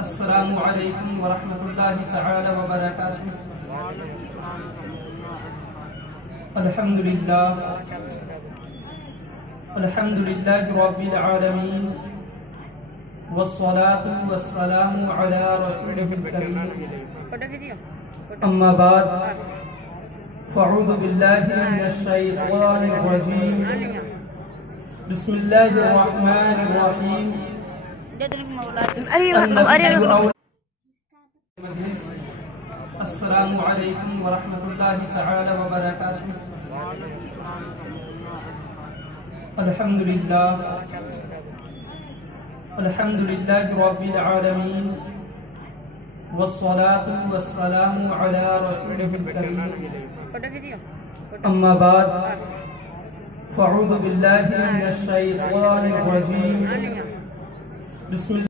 अस्सलामु अलैकुम वरहमतुल्लाहि तआला व बरकातुहू। अल्हम्दुलिल्लाहि रब्बिल आलमीन वस्सलातु वस्सलामु अला रसूलिहिल करीम। अम्मा बाद फ़अऊज़ु बिल्लाहि मिनश शैतानिर रजीम। बिस्मिल्लाहिर रहमानिर रहीम। अस्सलामु अलैकुम वरहमतुल्लाहि तआला व बरकातुहू। अल्हम्दुलिल्लाहि रब्बिल आलमीन वस्सलातु वस्सलामु अला रसूलिहिल करीम। अम्मा बाद फ़अऊज़ु बिल्लाहि मिनश शैतानिर रजीम। बिस्मिल्लाह।